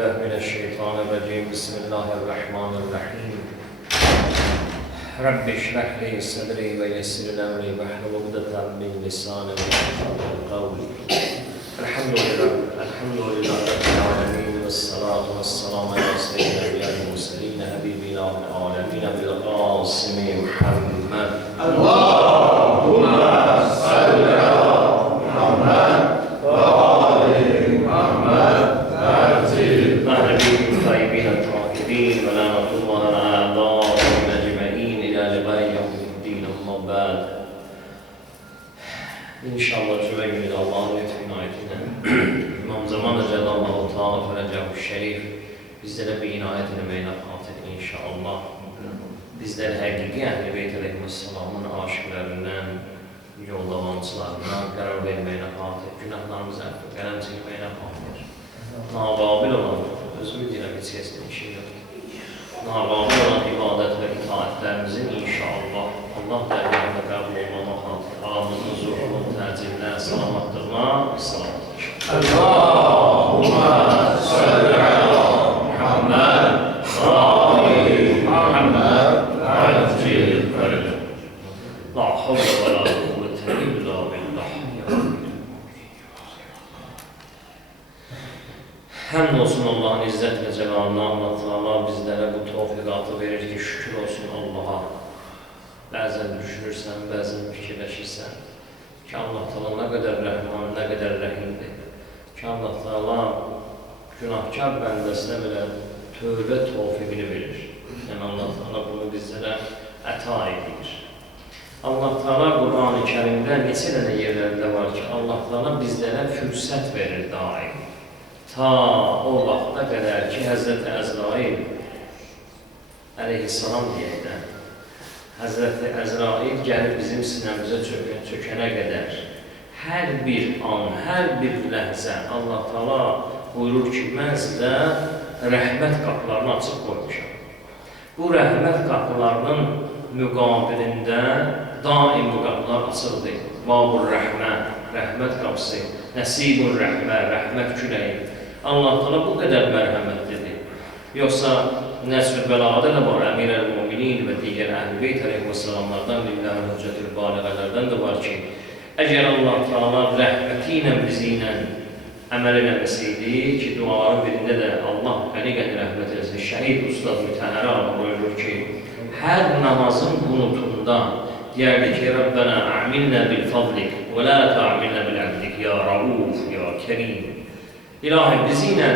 بالله من الشيطان الرجيم بسم الله الرحمن الرحيم رب اشرح لي صدري ويسر لي أمري واحلل عقدة من لساني يفقهوا قولي الحمد لله رب العالمين والصلاة والسلام على سيد الأنبياء والمرسلين حبيبنا العالمين بالقاسم محمد اللهم صل على محمد وآل محمد ترتيب نبيهم الطيبين الطاهرين ولعنة الله على أعدائهم أجمعين إلى لقاء يوم الدين أما بعد İnşallah cümle günü Allah'ın lütfü inayetine İmam Zaman Cellallahu Teala Ferecahu Şerif bizlere bir inayet eləməyinə xatir inşallah. Bizler həqiqi Əhl-i Beyt Əleyhisselamın aşıqlarından, yoldavançılarından qərar verməyinə xatir, günahlarımızı qələm çəkməyinə xatir. Navabil olan, özümü deyirəm, heç kəsin işi yoxdur. Navabil olan ibadət və itaətlərimizin inşallah Allah dərgahında qəbul olmama xatir. Ağamızın zuhurun təcillə, salamatlığına, salamatdır. Allahumma salli ala Muhammed ve Ali Muhammed tecil verelim. La havle ve la kuvvete illa billah. Həmd olsun Allah'ın izzət və cəlalına, Allah Teala bizlərə bu tevfiqatı verir ki, şükür olsun Allah'a. Bəzən düşünürsən, bəzən fikirləşirsən ki, Allah Teala nə qədər rəhman, nə qədər rəhimdir. Ki, Allah Teala günahkar bəndəsinə belə tövbə tevfiqini verir. Yəni, Allah Teala bunu bizlərə əta edir. Allah Teala Qur'an-ı Kərimdə neçə dənə yerlərində var ki, Allah Teala bizlərə fürsət verir daim. Ta o vaxta qədər ki, Həzrəti Əzrail əleyhissalam deyəkdən, Həzrəti Əzrail gəlib bizim sinəmizə çökənə qədər hər bir an, hər bir ləhzə Allah Teala buyurur ki, mən sizə rəhmət qapılarını açıb qoymuşam. Bu rəhmət qapılarının müqabilində daim bu qapılar açıldı. Babur rəhmə, rəhmət qapısı, Nəsibur rəhmə, rəhmət küləyi. Allah Teala bu qədər mərhəmətlidir. Yoxsa Nəsr-ül Bəlağada da var, Əmir-əl-Müminin və digər Əhl-i Beyt əleyhissalamlardan, lillahi hüccətül baliğələrdən də var ki, əgər Allah Teala rəhməti ilə bizi ilə əməl eləməsiydi ki, duaların birində də Allah qəliqən rəhmət eləsin, şəhid Ustad Mütəhərə buyurur ki, hər namazın qunutunda deyərdi ki, Rabbənə ə'minlə bil-fadlik və lə tə'minlə bil-əbdik, ya Rauf, ya Kerim. İlahi, bizi ilə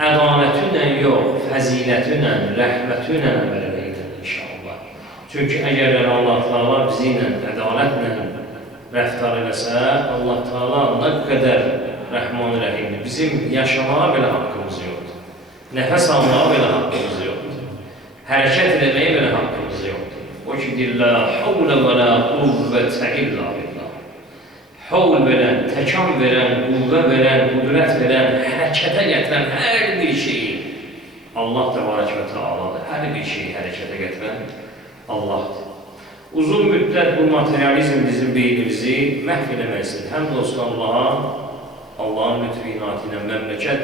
ədalətinlə yox, fəzilətünlə, rəhmətünlə əməl eləyir inşallah. Çünki əgər Allah Teala bizi ilə ədalətlə rəftar eləsə, Allah Teala nə qədər rəhman-ı rəhimdir. Bizim yaşamağa belə haqqımız yoxdur. Nəfəs almağa belə haqqımız yoxdur. Hərəkət eləməyə belə haqqımız yoxdur. O ki, dillə havlə və lə quvvətə illa billah. Havl verən, təkan verən, quvvə verən, qudrət verən, hərəkətə gətirən hər bir şeyi Allah təbarək və tealadır. Hər bir şeyi hərəkətə gətirən Allahdır. Uzun müddət bu materializm bizim beynimizi məhv eləməsin. Həm də olsun Allah'a, Allah'ın lütfü inayəti ilə məmləkət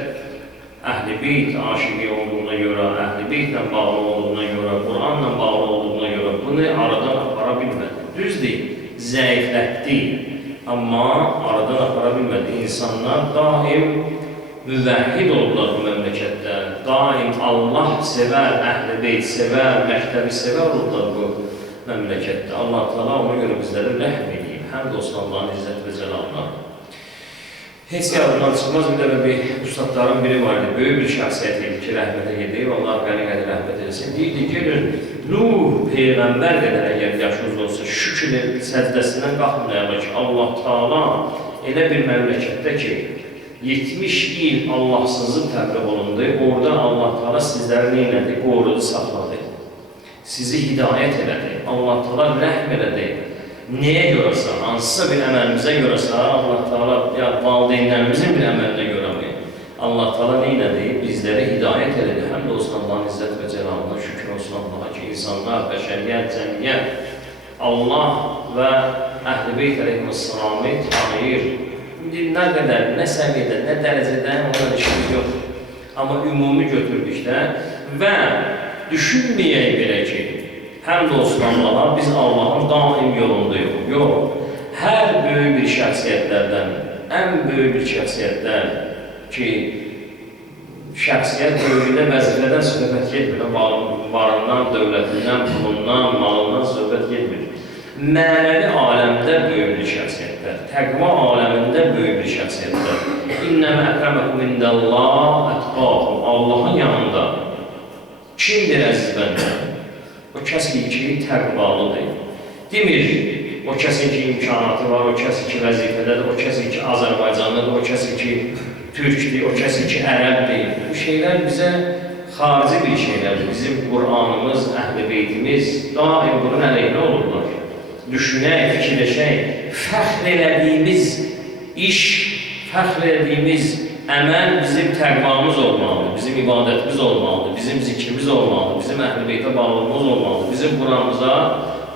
Əhl-i Beyt aşiqi olduğuna görə, Əhl-i Beytlə bağlı olduğuna görə, Qur'anla bağlı olduğuna görə bunu aradan apara bilmədi. Düzdür, zəiflətdi. Amma aradan apara bilmədi. İnsanlar daim müvəhhid oldular bu məmləkətdə. Daim Allah sevər, Əhl-i Beyt sevər, məktəbi sevər oldular bu məmləkətdə. Allah Teala ona görə bizlərə rəhm edeyim. Həm də olsun Allah'ın izzət və cəlalına. Heç yadından çıxmaz bir ustadların biri vardı. Böyük bir şəxsiyyət idi ki, rəhmətə gedib. Allah qəni-qəni rəhmət edesin. Deyirdi, gelin, Nuh Peyğəmbər qədər əgər yaşınız olsa, şükür səcdəsindən qalxmayalım ki, Allah Teala elə bir məmləkətdə ki, 70 il Allahsızı təbliğ olundu. Orada Allah Teala sizləri neynədi? Qorudu, saxladı. Sizi hidayət elədi. Allah Teala rəhm elədi. Nəyə görəsə, hansısa bir əməlimizə görəsə, Allah Teala ya valideynlərimizin bir əməlinə görə mi? Allah Teala neynədi? Bizləri hidayət elədi. Həm də olsun Allah'ın izzət və cəlalına şükür olsun Allah'a ki, insanlar, bəşəriyyət, cəmiyyət Allah və Əhl-i Beyt əleyhissalamı tanıyır. Nə qədər, nə səviyyədə, nə dərəcədə ondan işimiz yoxdur. Amma ümumi götürdükdə və düşünməyək belə ki, həm də olsun Allaha, biz Allahın daim yolundayıq. Yox, hər böyük bir şəxsiyyətlərdən, ən böyük bir şəxsiyyətlər ki, şəxsiyyət böyüklüyündə vəzifədən söhbət getmir, varından, dövlətindən, pulundan, malından söhbət getmir. Mənəvi aləmdə böyük bir şəxsiyyətlər, təqva aləmində böyük bir şəxsiyyətlər. İnnəmə əkrəməkum indəllah ətqakum. Allahın yanında kimdir əziz bəndə? O kəsin ki, təqvalıdır. Demir, o kəsin ki, imkanatı var, o kəsin ki, vəzifədədir, o kəsin ki, Azərbaycanlıdır, o kəsin ki, Türkdür, o kəsin ki, ərəbdir. Bu şeylər bizə xarici bir şeylərdir. Bizim Qur'anımız, Əhl-i Beytimiz daim bunun əleyhinə olurlar. Düşünək, fikirləşək, fəxr elədiyimiz iş, fəxr elədiyimiz əməl bizim təqvamız olmalıdır, bizim ibadətimiz olmalıdır, bizim zikrimiz olmalıdır, bizim Əhl-i Beytə bağlılığımız olmalıdır, bizim Qur'anımıza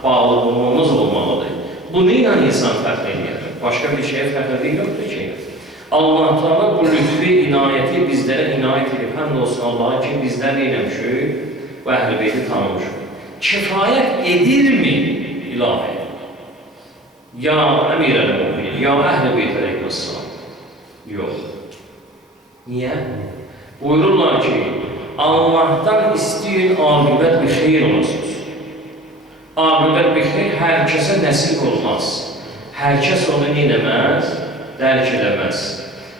bağlılığımız olmalıdır. Bunu ilə insan fəxr edir. Başqa bir şeyə fəxr edir yoxdur ki. Allah Teala bu lütfi, inayəti bizlərə inayət edib. Həm də olsun Allah'a ki, bizlər neyləmişik, bu Əhl-i Beyti tanımışıq. Kifayət edirmi ilahi? Ya Əmir-əl-Müminin, ya Əhl-i Beyt əleyhissalam. Yox. Niyə? Buyururlar ki, Allah'tan istəyin aqibət bir xeyir olasınız. Aqibət bir xeyir hər kəsə nəsib olmaz. Hər kəs onu neyləməz? Dərk edəməz.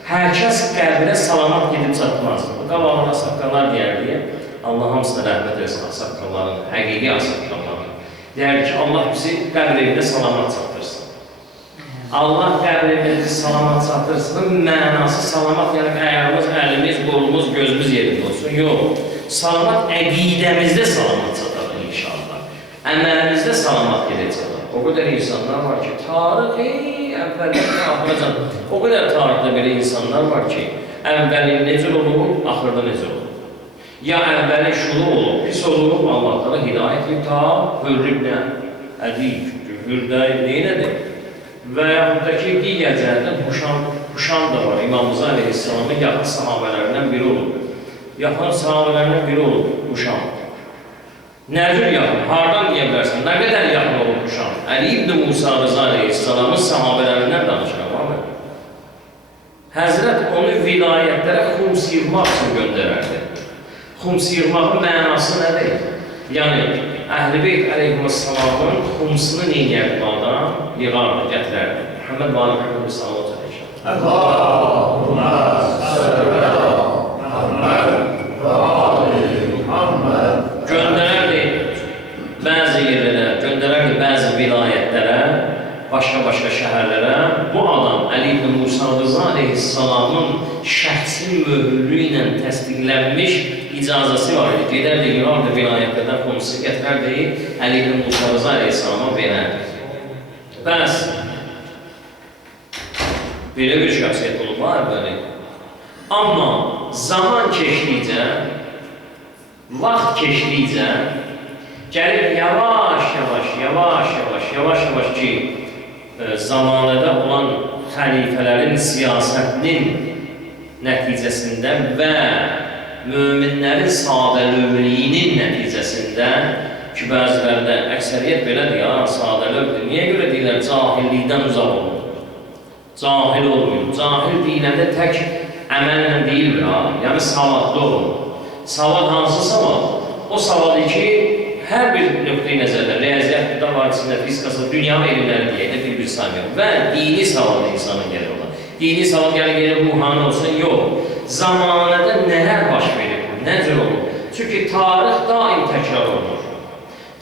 Hər kəs qəlbinə salamat gedib çatmaz. Bu qabağına saqqallar deyərdi, Allah hamısına rəhmət etsin saqqalların, həqiqi saqqalların. Deyər ki, Allah bizi qəbr evində salamat çatdırsın. Allah qəbr evində bizi salamat çatdırsın, mənası salamat, yəni ayağımız, əlimiz, qolumuz, gözümüz yerində olsun. Yox, salamat əqidəmizdə salamat çatır inşallah. Əməlimizdə salamat gedəcək. O qədər insanlar var ki, tarixi əvvəldən axıracan, o qədər tarixdə belə insanlar var ki, əvvəli necə olur, axırda necə olur. Ya əvvəli şulu olur, pis olur, Allah da hidayət edib ta hürriblə, ədik, hürdə, neynədir? Və yaxud da ki, digər cəhətdən Huşam da var, İmam-ı Aleyhisselamın yaxın sahabələrindən biri olur. Yaxın sahabələrindən biri olur Huşam. Nəcür yaxın? Hardan deyə bilərsən? Nə qədər yaxın olur Huşam? Əli ibn Musa Rıza Aleyhisselamın sahabələrindən danışıram abi. Həzrət onu vilayətlərə xums yığmaq üçün göndərərdi. Xums yığmağın mənası nədir? Yəni, Əhl-i Beyt Əleyhisselamın xumsunu neynəyərdi adam? Yığardı, gətirərdi. Muhammed Malik Hümmü Sallallahu Aleyhi ve Sellem. Allahümme salli ala Muhammed və ali Muhammed. Göndərərdi bəzi yerlərə, göndərərdi bəzi vilayətlərə, başqa-başqa şəhərlərə. Bu adam Əli ibn Musa Rıza Aleyhisselamın şəxsi möhürlüyü ilə təsdiqlənmiş icazəsi var idi. Gedərdi, yığardı vilayətlərdən xumsu gətirərdi, Əli ibn Musa Rıza Aleyhisselama verərdi. Bəs, belə bir şəxsiyyət olub var əvvəli. Amma zaman keçdikcə, vaxt keçdikcə, gəlib yavaş-yavaş ki, zamanında olan xəlifələrin siyasətinin nəticəsində və möminlərin sadəlövliyinin nəticəsində ki, bəzilərdə əksəriyyət belədir ya, sadəlövdir. Niyə görə deyirlər, cahillikdən uzaq olun? Cahil olmayın. Cahil deyiləndə tək əməllə deyilmir ha, yəni savadlı olun. Savad hansı savad? O savadı ki, hər bir nöqtəyi nəzərdə, riyaziyyatda var içində, fizikası, dünya elmləri deyək də bir saymıyor. Və dini savadı insanın gəlir olan. Dini savad gəlir ruhani olsun, yox. Zamanədə nələr baş verir, necə olur? Çünki tarix daim təkrar olunur.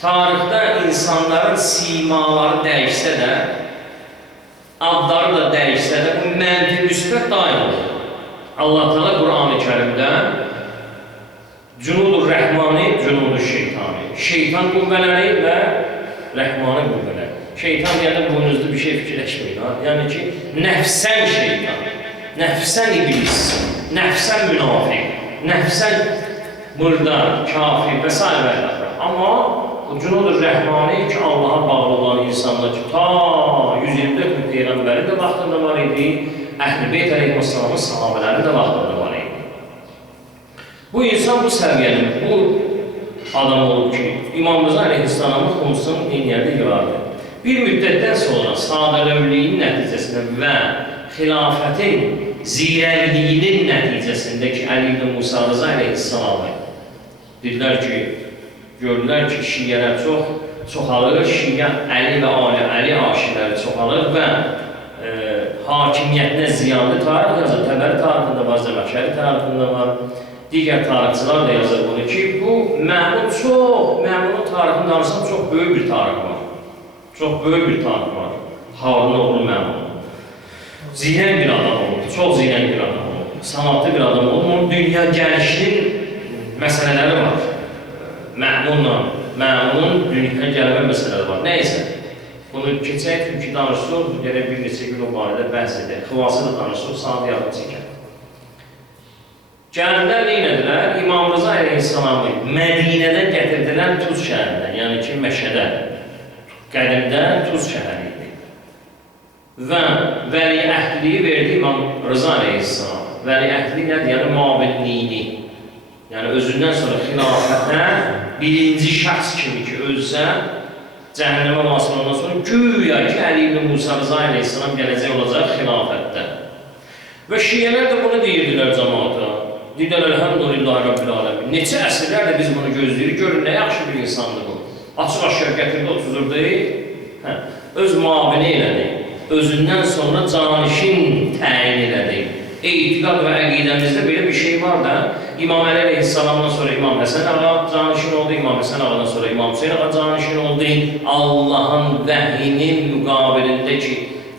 Tarixdə insanların simaları dəyişsə də, adları da dəyişsə də, bu mənfi müsbət daim olur. Allah Teala Qur'an-ı Kərimdə Cunudur Rəhmani, Cunudur Şeytani. Şeytan qüvvələri və Rəhmani qüvvələri. Şeytan deyəndə boynuzlu bir şey fikirləşməyin. Yəni ki, nəfsən şeytan, nəfsən iblis, nəfsən münafiq, nəfsən murdar, kafir və s. Amma bu Cunudur Rəhmani ki, Allaha bağlı olan insanlar ki, ta 124 min Peyğəmbərin də vaxtında var idi, Əhl-i Beyt Əleyhisselamın sahabələri də vaxtında var idi. Bu insan bu səviyyənin, bu adam olub ki, İmam Rıza Əleyhisselamın xumsunu dinlərdə yığardı. Bir müddətdən sonra sadəlövlüyün nəticəsində və xilafətin zirəliyinin nəticəsində ki, Əli ibn Musa Rıza Əleyhisselamı dedilər ki, gördülər ki, şiyyələr çoxalır, şiyyə Əli və Ali Əli aşiqləri çoxalır və hakimiyyətinə ziyanlı tarix yazır. Təbəri tarixində var, Zəməxşəri tarixində var. Digər tarixçılar da yazır bunu ki, bu Məmunun tarixində arasında çox böyük bir tarix var. Çox böyük bir tarix var. Harun oğlu Məmun. Zinən bir adam oldu, çox zinən bir adam oldu. Sanatlı bir adam oldu. Onun dünya gəlişinin məsələləri var. Məmunun dünya gəlmə məsələləri var. Nəysə, bunu keçək, çünki danışsıq, gələk bir neçə gün o barədə bəhs edək. Xılası da danışsıq, saat yardım çəkək. Gəldilər, neynədilər? İmam Rıza Əleyhisselamı Mədinədən gətirdilər Tuz şəhərindən, yəni ki, Məşədə, qədimdə Tuz şəhəri idi. Və vəli-əhdliyi verdi İmam Rıza Əleyhisselam. Vəli-əhdli nədir? Yəni, müavinliyini. Yəni, özündən sonra xilafətə birinci şəxs kimi ki, özsə, cəhənnəmə vasıl ondan sonra güya ki, Əli ibn Musa Rıza Əleyhisselam gələcək olacaq xilafətdə. Və şiyyələr də bunu deyirdilər cəmaata. Deyirlər, Elhamdülillah Rabbil Aləmin. Neçə əsrlərdə biz bunu gözləyirik, görün, nə yaxşı bir insandır bu. Açıq-aşkar gətirdi, otururdu, öz müavini elədi, özündən sonra canişin təyin elədi. Etiqad və əqidəmizdə belə bir şey var da, İmam Əli Əleyhisselamdan sonra İmam Həsən ağa canişin oldu, İmam Həsən ağadan sonra İmam Hüseyin ağa canişin oldu. Allahın vəhyinin müqabilində ki,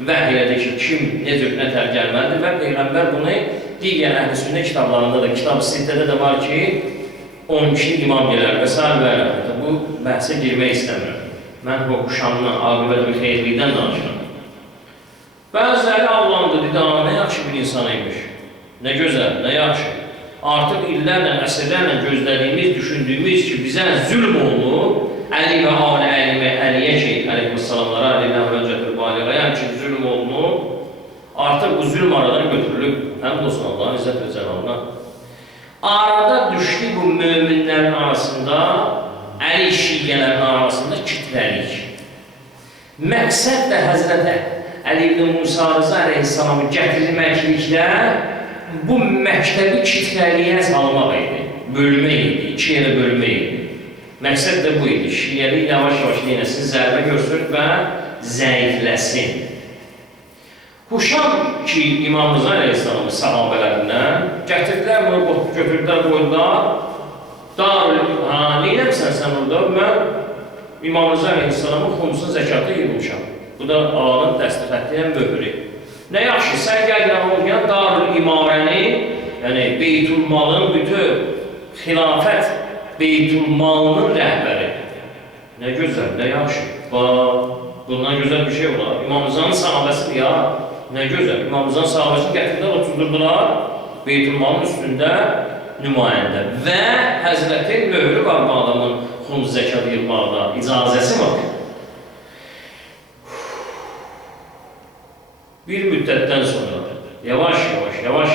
vəhy elədi ki, kim nə cür nə tər gəlməlidir və Peyğəmbər bunu digər əhl-i sünnə kitablarında da, kitab-ı sittədə də var ki, 12 imam gələr və s. və əlbəttə. Bu bəhsə girmək istəmirəm. Mən bu quşandan, aqibət-ül xeyirlikdən danışıram. Bəziləri avlandı, dedi, nə yaxşı bir insan imiş. Nə gözəl, nə yaxşı. Artıq illərlə, əsrlərlə gözlədiyimiz, düşündüyümüz ki, bizə zülm olunub, Əli və Əliyə ki, əleyhissalamlara, Əliyyə Hürəncətül Baliğəyə ki, zülm olunub, artıq bu zülm aradan götürülüb, həm olsun Allah'ın izzət və cəlalına. Arada düşdü bu möminlərin arasında, Əli şiyyələrin arasında kitləlik. Məqsəd də Həzrət Əli ibn Musa Rıza Əleyhisselamı gətirməkliklə bu məktəbi kitləliyə salmaq idi, bölmək idi, iki yerə bölmək idi. Məqsəd də bu idi, şiyyəlik yavaş-yavaş neynəsin, zərbə görsün və zəifləsin. Huşam ki, İmam Rıza Əleyhisselamın sahabələrindən gətirdilər, bunu götürdülər, qoydular. Neynəmsən sən orada? Mən İmam Rıza Əleyhisselamın xumsun zəkatı yığılmışam. Bu da ağanın dəstəfətliyən möhürü. Nə yaxşı, sən gəldən olmayan Darül İmarəni, yəni Beytülmalın bütün xilafət Beytülmalının rəhbəri. Nə gözəl, nə yaxşı. Bundan gözəl bir şey olar. İmam Rıza'nın sahabəsidir ya. Nə gözəl. İmam Rıza'nın sahabəsini gətirdilər, oturdurdular Beytülmalın üstündə nümayəndə. Və Həzrətin möhrü var bu adamın xumuz zəkatı yığmaqda, icazəsi var. Bir müddətdən sonra yavaş-yavaş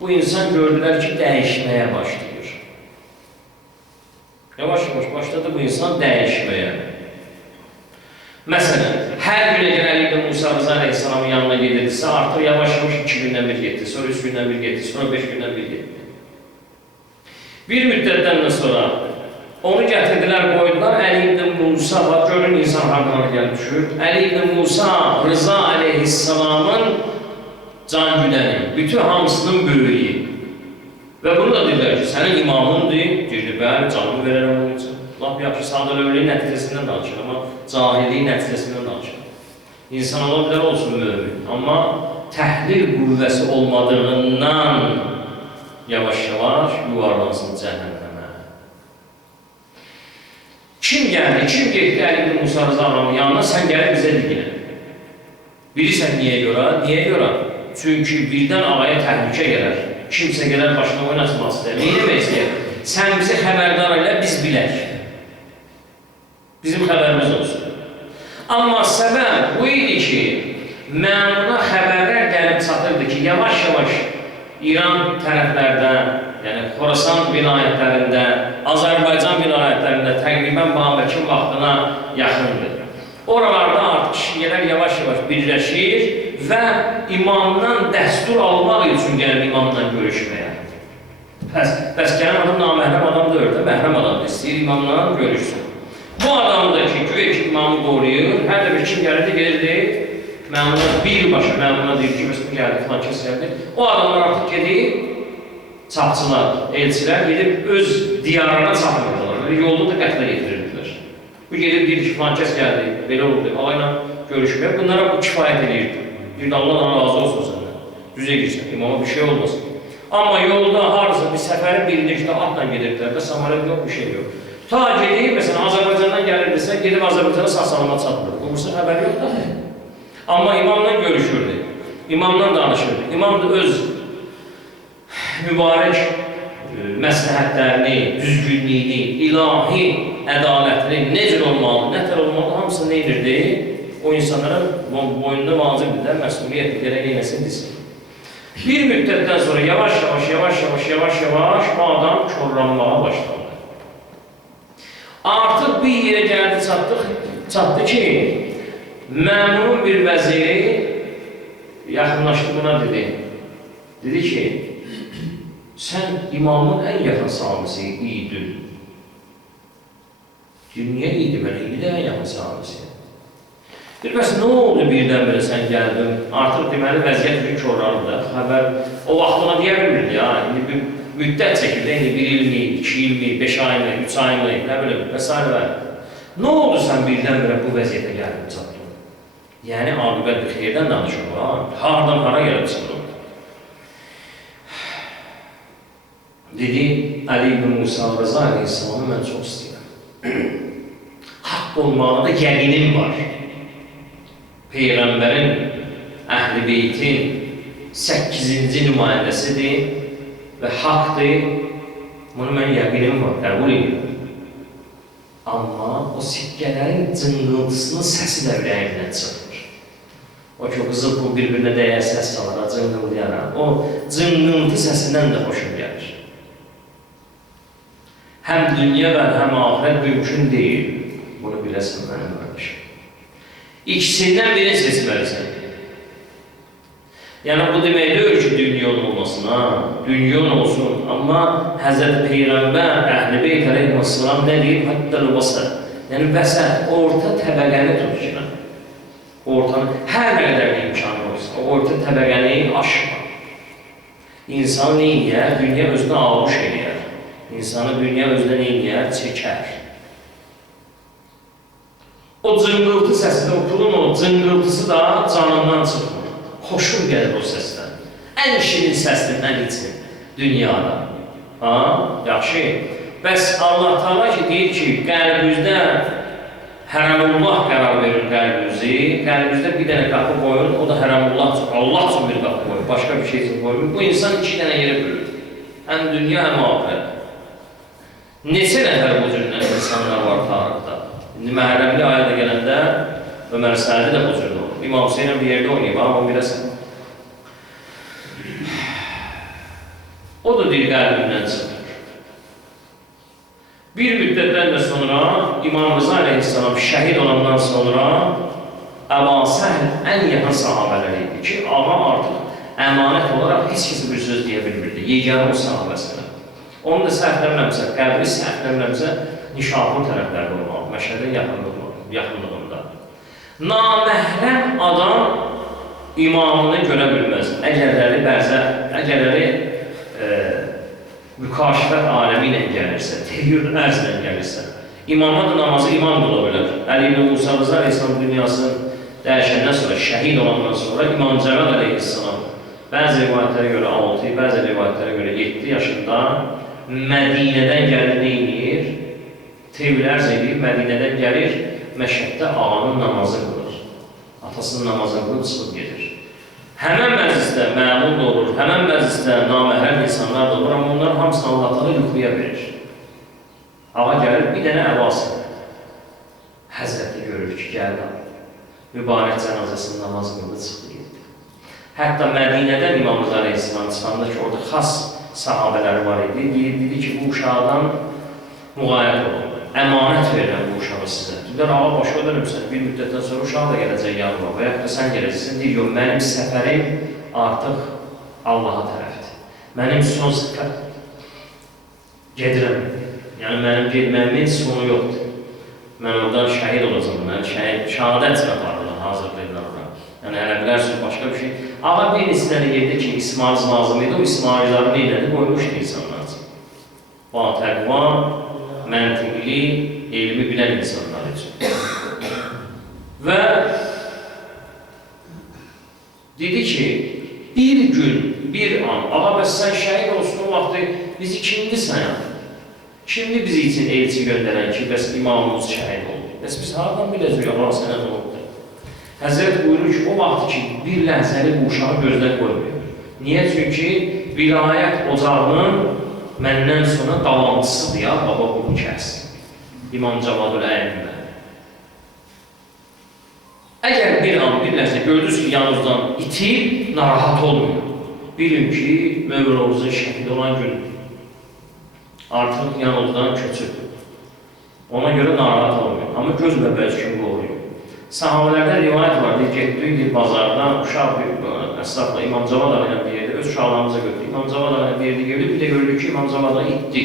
bu insan gördülər ki, dəyişməyə başlayır. Yavaş-yavaş başladı bu insan dəyişməyə. Məsələn, hər gün əgər Əli ibn Musa Rıza Əleyhisselamın yanına gedirdisə, artıq yavaş-yavaş 2 gündən bir getdi, sonra 3 gündən bir getdi, sonra 5 gündən bir getdi. Bir müddətdən sonra onu gətirdilər, qoydular, Əli ibn Musa var, görün insan hardan gəlib düşür. Əli ibn Musa Rıza Əleyhisselamın can güdəni, bütün hamısının böyüyü. Və bunu da dedilər ki, sənin imamındır, deyirdi, bəli, canını verərəm onun üçün. Lap yaxşı, sadəlövlüyün nəticəsindən danışır, amma cahiliyin nəticəsindən danışır. İnsan ola bilər olsun mömin, amma təhlil qüvvəsi olmadığından yavaş-yavaş yuvarlansın cəhənnəmə. Kim gəldi, kim getdi Əli ibn Musa Rıza'nın yanına, sən gəlib bizə deyilən. Bilirsən niyə görə? Niyə görə? Çünki birdən ağaya təhlükə gələr. Kimsə gələr başına oynatmaq istəyir. Neyə demək istəyir? Sən bizi xəbərdar elə, biz bilək. Bizim xəbərimiz olsun. Amma səbəb bu idi ki, Məmuna xəbərlər gəlib çatırdı ki, yavaş-yavaş İran tərəflərdə, yəni Xorasan vilayətlərində, Azərbaycan vilayətlərində təqribən Babəkin vaxtına yaxındır. Oralarda artıq şiələr yavaş-yavaş birləşir və imamdan dəstur almaq üçün gəlir imamdan görüşməyə. Bəs gələn adam naməhrəm adam deyil də, məhrəm adam istəyir imamdan görüşsün. Bu adam da ki, güya ki imamı qoruyur, hər də bir kim gəlirdi, gelirdi, məmuna birbaşa məmuna deyir ki, bu gəldi, filan kəs gəldi. O adamlar artıq gedib, çapçılar, elçilər gedib öz diyarına çapmırdılar. Yolda da qətlə yetirirdilər. Bu gedib deyir ki, filan kəs gəldi, belə oldu, alayla görüşməyə. Bunlara bu kifayət edirdi. Deyirdi, Allah razı olsun səndən. Düzə girsən, imama bir şey olmasın. Amma yolda harca bir səfərin birində işte atla gedirdilər və samarət yox, bir şey yox. Ta gedib, məsələn, Azərbaycandan gəlirdirsə, gedib Azərbaycana sağ-salamat çatılır. Qumursa xəbəri yox da. Amma imamla görüşürdü, imamla danışırdı. İmam da öz mübarək məsləhətlərini, düzgünlüyünü, ilahi ədalətini, necə olmalı, nətər olmalı, hamısını nə edirdi? O insanlara boynunda vacibdir də, məsuliyyətdir, gələk neyləsin desin. Bir müddətdən sonra yavaş-yavaş bu adam korlanmağa başladı. Artıq bir yerə gəldi, çatdı ki, məmurun bir vəziri yaxınlaşdı buna dedi. Dedi ki, sən imamın ən yaxın sahabisi iydin. Niyə iydi mən? İydi də ən yaxın sahabisi. Deyir, bəs nə oldu birdən belə sən gəldin? Artıq deməli vəziyyət bir korlandı da, xəbər o vaxt ona deyə bilmirdi ya. İndi bir müddət çəkirdi, indi 1 ilmi, 2 ilmi, 5 aymi, 3 aymi, nə bilim, və s. Nə oldu sən birdən belə bu vəziyyətə gəldin, çatdın? Yəni, aqibət bir xeyirdən danışır, hardan hara gəlib çıxdın? Dedi, Əli ibn Musa Rıza Aleyhisselamı mən çox istəyirəm. Haqq olmağına da yəqinim var. Peyğəmbərin, Əhl-i Beytin 8-ci nümayəndəsidir və haqdır, bunu mən yəqinim var, qəbul edirəm. Amma o sikkələrin cıngıltısının səsi də ürəyimdən çıxır. O ki, o qızıl pul bir-birinə dəyər səs çalır, cıngıldayarak. O cıngıltı səsindən də xoşum gəlir. Həm dünya və həm ahirət mümkün deyil. Bunu biləsən mənim qardaşım. İkisindən birini seçməlisən. Yəni, bu demək deyil ki, dünyanın olmasın, dünyan olsun. Amma Həzrət Peyğəmbər, Əhl-i Beyt Əleyhisselam nə deyib? Həttəl vəsət. Yəni, vəsət, orta təbəqəni tutuşuna. Ortanı, hər nə qədər imkanı olsun, orta təbəqəni aşma. İnsan neyniyər? Dünya özünə ağış eləyər. İnsanı dünya özünə neyniyər? Çəkər. O cıngıltı səsi də, o pulun o cıngıltısı da canından çıxmır. Xoşum gəlir o səsdən. Ən şirin səsdir, ən için dünyada. Yaxşı. Bəs Allah Teala ki, deyir ki, qəlbinizdə hərəmullah qərar verir qəlbinizi. Qəlbinizdə bir dənə qapı qoyun, o da hərəmullah üçün, Allah üçün bir qapı qoyun, başqa bir şey üçün qoyun. Bu insan 2 dənə yerə bölür. Həm dünya, həm ahirət. Neçə nəfər bu cürdən insanlar var tarixdə? İndi Məhrəmli ayədə gələndə Ömər Sədi də bu cürdə olur. İmam Hüseyin bir yerdə oynayıb, amma biləsən. O da deyir, qəlbindən çıxır. Bir müddətdən də sonra İmam Rıza Aleyhisselam şəhid olandan sonra Əba Səhl ən yaxın sahabələri idi ki, ağa artıq əmanət olaraq heç kəsə bir söz deyə bilmirdi. Yeganə o sahabəsinə. Onu da səhvləmirəmsə, qəbri səhvləmirəmsə, Nişapur tərəflərdə olmaq, Məşədə yaxınlığında. Naməhrəm adam imamını görə bilməz. Əgərləri mükaşifət aləmi ilə gəlirsə, teyyür ərzlə gəlirsə, imama da namazı imam da ola bilər. Əli ibn Musa Rıza Aleyhisselam dünyasını dəyişəndən sonra, şəhid olandan sonra İmam Cəvad Aleyhisselam bəzi rivayətlərə görə 6, bəzi rivayətlərə görə 7 yaşında Mədinədən gəlir, neynir? Teyyür ərz edib, Mədinədən gəlir, Məşəddə ağanın namazı qılır. Atasının namazını qılıb çıxıb gedir. Həmən məclisdə məmul da olur, həmən məclisdə naməhrəm insanlar da olur, amma onlar hamısını Allah'tan yuxuya verir. Ağa gəlir, bir dənə əvası. Həzrəti görür ki, gəldi. Mübarək cənazəsinin namazı qıldı, çıxdı, getdi. Hətta Mədinədən İmamımız Aleyhisselam çıxanda ki, orada xas sahabələri var idi. Dedi ki, bu uşaqdan müğayət olun. Əmanət verirəm bu uşağı sizə. Dedilər, ağa başa dönümsən, bir müddətdən sonra uşaq da gələcək yanıma və yaxud da sən gələcəksin. Deyir, yox, mənim səfərim artıq Allaha tərəfdir. Mənim son səfər gedirəm. Yəni, mənim getməmin sonu yoxdur. Mən oradan şəhid olacam, mən şəhadət çıxarlarlar, hazırlayırlar orada. Yəni, ərəblər üçün başqa bir şey. Ağa bir neçələri yerdə ki, İsmail lazım idi, o İsmailləri neylədi, qoymuşdu insanlar üçün. Batəqva, məntiqli, elmi bilən insanlar üçün. Və dedi ki, bir gün, bir an, ağa bəs sən şəhid olsun o vaxtı bizi kimdir sayaq? Kimdir bizi için elçi göndərən ki, bəs imamımız şəhid oldu? Bəs biz haradan biləcək, Allah sənə nə oldu? Həzrət buyurur ki, o vaxt ki, bir ləhzəli bu uşağı gözdən qoymuyor. Niyə? Çünki vilayət ocağının məndən sonra davamçısıdır ya, baba bunu kəs. İmam Cavadül Əyyəndə. Əgər bir an, bir ləhzə gördünüz ki, yanınızdan itib, narahat olmuyor. Bilin ki, Mövlamızın şəhid olan gündür. Artıq yanınızdan köçür. Ona görə narahat olmuyor. Amma göz bəbəz kimi qoruyor. Sahabələrdən rivayət var, getdiyi bir bazardan uşaq bir əsrafla İmam Cavad ağa bir yerdə öz uşaqlarımıza götürdü. İmam Cavad ağa bir yerdə gördü, bir də gördü ki, İmam Cavad ağa itdi.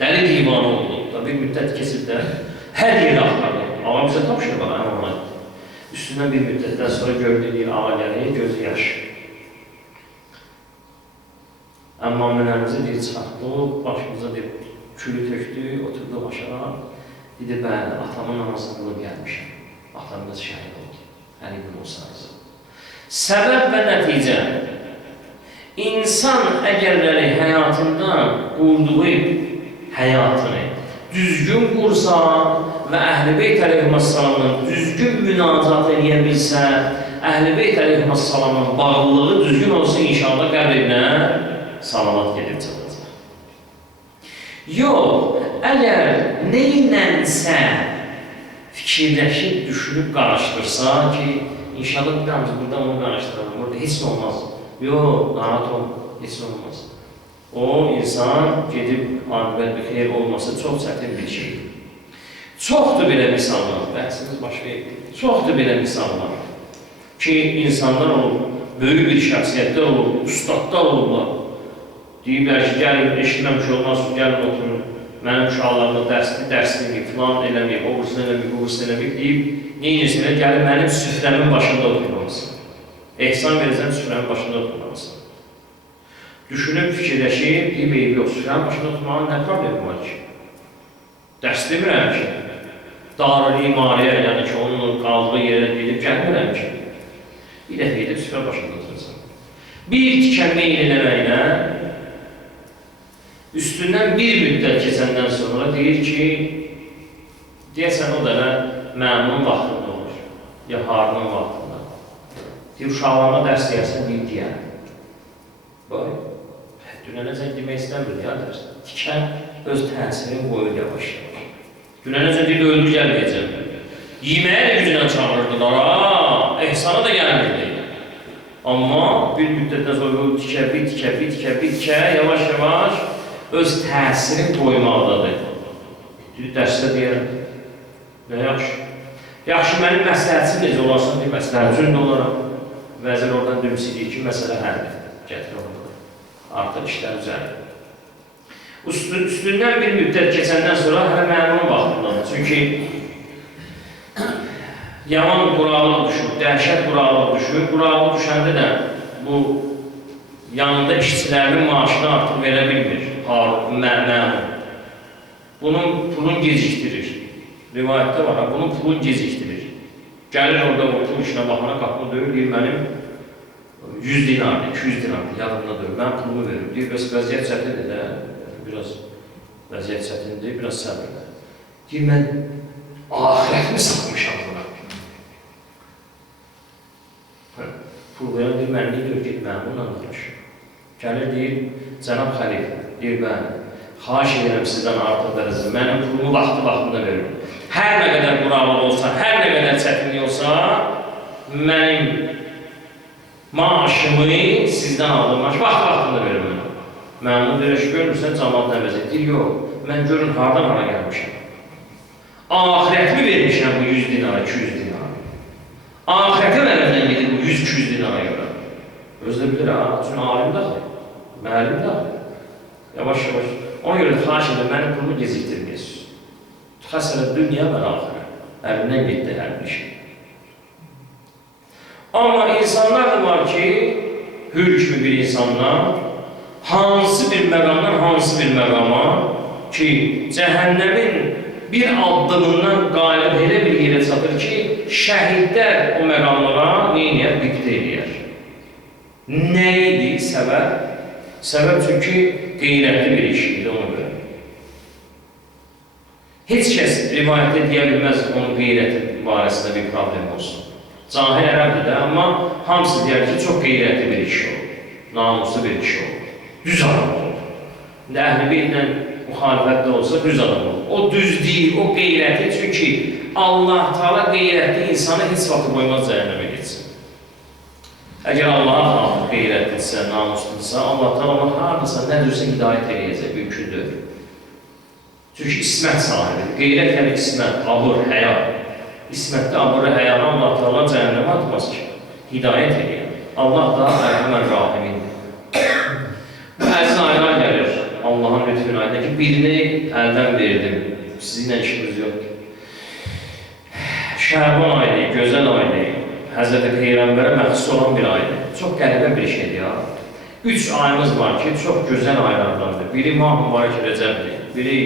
Dəli divanı oldu. Bir müddət kesildi, hər yeri axtardı. Ağa bizə tapşırdı bana, əmanət. Üstündən bir müddətdən sonra gördü, bir ağa gəlir, gözü yaş. Amma mənəmizi bir çıxartdı, başımıza bir külü tökdü, oturdu başına. Dedi, bəli, atamın namazını qılıb gəlmişəm. Atamız şəhid oldu. Əli bin Musa'nız. Səbəb və nəticə. İnsan əgərləri həyatında qurduğu həyatını düzgün qursa və Əhl-i Beyt əleyhissalamın düzgün münacat edə bilsə, Əhl-i Beyt əleyhissalamın bağlılığı düzgün olsa inşallah qəbrinə salavat gedib çıxacaq. Yox, əgər neylənsə fikirləşib, düşünüb qarışdırsa ki, inşallah bir damcı burada onu qarışdıralım, burada heç nə olmaz. Yox, narahat olmaz, heç nə olmaz. O, insan gedib aqibət bir xeyr olması çox çətin bir şeydir. Çoxdur belə misallar, bəhsimiz başqa edir. Çoxdur belə misallar ki, insanlar olub, böyük bir şəxsiyyətdə olub, ustadda olublar. Deyiblər ki, gəlin, eşitməmiş olmaz, gəlin oturun. Mənim uşaqlarımda dərsliyi filan eləməyib, o qursun eləməyib deyib, neyinirsə gəlin mənim süfrəmin başında oturmalısı. Ehsan verəcəm süfrəmin başında oturmalısı. Düşünüb, fikirləşib, deyib, yox, süfrəmin başında oturmağın nə problemi var ki? Dərs demirəm ki, darılı imariyə, yəni ki, onun qaldığı yerə deyilib, gəlmirəm ki, bir dəfə edib süfrə başında oturacaq. Bir tikə meyil eləməklə, üstündən bir müddət keçəndən sonra deyir ki, deyəsən o da məmnun vaxtında olur, ya harının vaxtında. Deyir, uşaqlarına dərs deyərsən, deyir. Bax, dünənəcən demək istəmir, ya dərs. Tikən öz təsirini qoyur yavaş-yavaş. Dünənəcən deyir, öldür gəlməyəcəm. Yeməyə də gücündən çağırırdılar, ehsana da gəlmirdi. Amma bir müddətdən sonra tikə, yavaş-yavaş öz təsirini qoymaqdadır. Dərsdə deyərəm, nə yaxşı? Yaxşı, mənim məsləhətçim necə olarsan, bir məsləhətçin də olaram. Vəzir oradan dümsülüyür ki, məsələ həldir, gətir onu. Artıq işlər üzəlir. Üstündən bir müddət keçəndən sonra hələ məmnun vaxtındadır. Çünki yaman quraqlıq düşür, dəhşət quraqlıq düşür. Quraqlıq düşəndə də bu yanında işçilərinin maaşını artıq verə bilmir. Məmnun. Bunun pulun gecikdirir. Rivayətdə var, bunun pulun gecikdirir. Gəlir orada o pul işinə baxana qapını döyür, deyir, mənim 100 dinardır, 200 dinardır, yadımda döyür, mən pulumu veririm. Deyir, bəs vəziyyət çətindir də, biraz vəziyyət çətindir, biraz səbirdir. Deyir, mən ahirətimi satmışam buna. Pul veren deyir, mən nə deyir, git məmnunla danışır. Gəlir, deyir, cənab xəlifə, deyir, mən xahiş edirəm sizdən artıq dərəcə, mənim pulumu vaxtında verin. Hər nə qədər quraqlıq olsa, hər nə qədər çətinlik olsa, mənim Maaşımı sizdən aldım, vaxtında verin mənə. Mən onu deyir ki, görmürsən, cəmaat nə vəziyyət deyir, yox, mən görün, hardan hara gəlmişəm. Ahirətimi vermişəm bu 100 dinara, 200 dinara. Ahirətə mənədən gedir bu 100-200 dinara görə. Özdə bilir, çünki alim daxil, müəllim daxil. Yavaş-yavaş, ona görə xahiş edir, mənim pulumu gecikdirməyəsiniz. Xəsərə dünya və axirə, əlindən getdi hər bir şey. Amma insanlar da var ki, hür kimi bir insanlar, hansı bir məqamdan hansı bir məqama ki, cəhənnəmin bir addımından qalib elə bir yerə çatır ki, şəhidlər o məqamlara neyniyər, diktə edir. Nə idi səbəb? Səbəb çünki qeyrətli bir iş idi ona görə. Heç kəs rivayətdə deyə bilməz onun qeyrəti barəsində bir problem olsun. Cahil ərəbdir də, amma hamısı deyər ki, çox qeyrətli bir iş olur, namuslu bir iş olur, düz adam olur. İndi əhl-i beytlə müxalifətdə olsa düz adam olur. O düz deyil, o qeyrəti, çünki Allah Teala qeyrətli insanı heç vaxt qoymaz cəhənnəmə getsin. Əgər Allah'a xalq qeyrətlidirsə, namusludursa, Allah Teala haradasa, nə dürsə hidayət edəcək, mümkündür. Çünki ismət sahibidir, qeyrət yəni ismət, abur, həyat. İsmətdə abur-ı həyana Allah Teala cəhənnəmə atmaz ki, hidayət edir. Allah da ərhəmən rahimindir. Bu əziz aylar gəlir Allah'ın lütfün ayında ki, birini əldən verdim, sizinlə işimiz yoxdur. Şərban ayını, gözəl ayını, Həzrəti Peyğəmbərə məxsus olan bir aydır. Çox qəribə bir şeydir ya. 3 ayımız var ki, çox gözəl aylardandır. Biri Mah-Mübarək Rəcəbdir, biri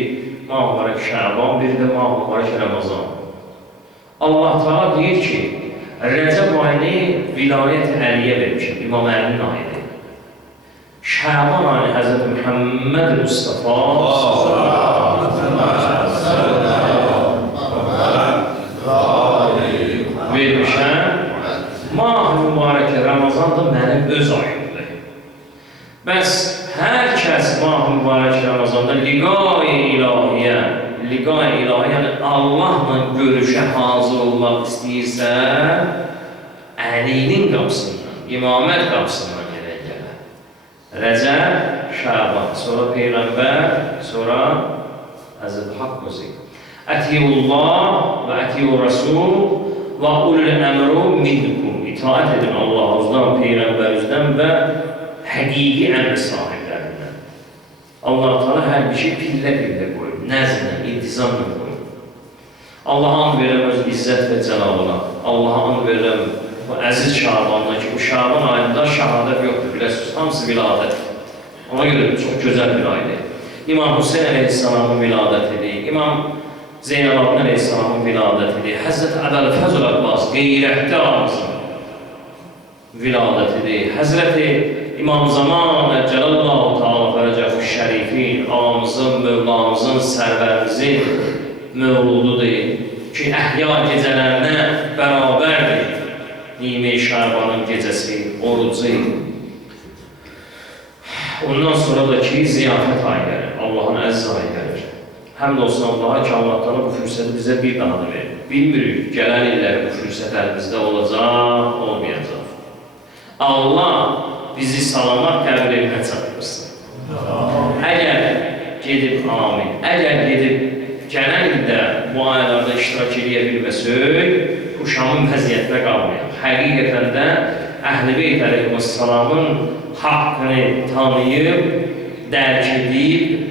Mah-Mübarək Şərban, biri də Mah-Mübarək Ramazan. Allah Teala deyir ki, Rəcəb ayını vilayət Əliyə vermişim, İmam Əlinin ayıdır. Şəban ayını Həzrəti Muhammed Mustafa vermişəm. Mah-Mübarək Ramazan da mənim öz ayımdır. Bəs hər kəs Mah-Mübarək Ramazanda liqa-i ilahiyyə, liqa-i ilahiyyə, yəni Allahla görüşə hazır olmaq istəyirsə, Əlinin qapısından, imamət qapısından gələ. Rəcəb, Şəban, sonra Peyğəmbər, sonra Həzrət Haqq özü. Ətiyullah və ətiyur Rasul və ulul əmru minkum. İtaət edin Allah'ızdan, Peyğəmbərizdən və həqiqi əmr sahiblərindən. Allah Teala hər bir şey pillə-pillə qoyur, nəzmlə, intizamla qoyur. Allah'a and verirəm öz izzət və cəlalına. Allah'a and verirəm bu əziz Şabanla ki, bu Şaban ayında şəhadət yoxdur, biləsiniz, hamısı viladətdir. Ona görə çox gözəl bir aydır. İmam Hüseyin əleyhissalamın viladətidir, İmam Zeynalabdin əleyhissalamın viladətidir, Həzrət Əbəl-Fəzl Abbas, qeyrətli ağzın viladətidir, Həzrəti İmam Zaman Cəlallahu Teala Fərəcəhu Şərifin, ağamızın, Mövlamızın, sərvərimizin mövlududur ki, əhya gecələrinə bərabərdir. Nime-i Şərbanın gecəsi, orucu. Ondan sonra da ki, ziyafət ayı gəlir, Allah'ın əziz ayı gəlir. Həmd olsun Allah'a ki, Allah'tan bu fürsəti bizə bir daha da verir. Bilmirik, gələn illəri bu fürsət əlimizdə olacaq, olmayacaq. Allah bizi salamat qəbul etmə çatdırsın. Əgər gedib, amin, əgər gedib gələn ildə bu aylarda iştirak edə bilməsək, bu Şamın vəziyyətlə qalmayaq. Həqiqətən də Əhl-i Beyt əleyhissalamın haqqını tanıyıb, dərk edib,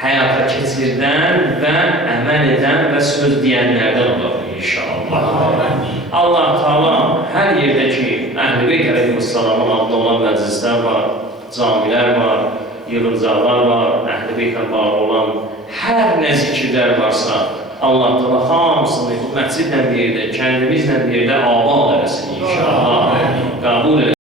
həyata keçirdən və əməl edən və söz deyənlərdən olaq inşallah. Allah Teala hər yerdə ki, Əhl-i Beyt əleyhissalamın adlı olan məclislər var, camilər var, yığıncaqlar var, Əhl-i Beytlə bağlı olan hər nə zikirlər varsa, Allah Teala hamısını məscidlə bir yerdə, kəndimizlə bir yerdə abad eləsin inşallah. Qəbul eləsin.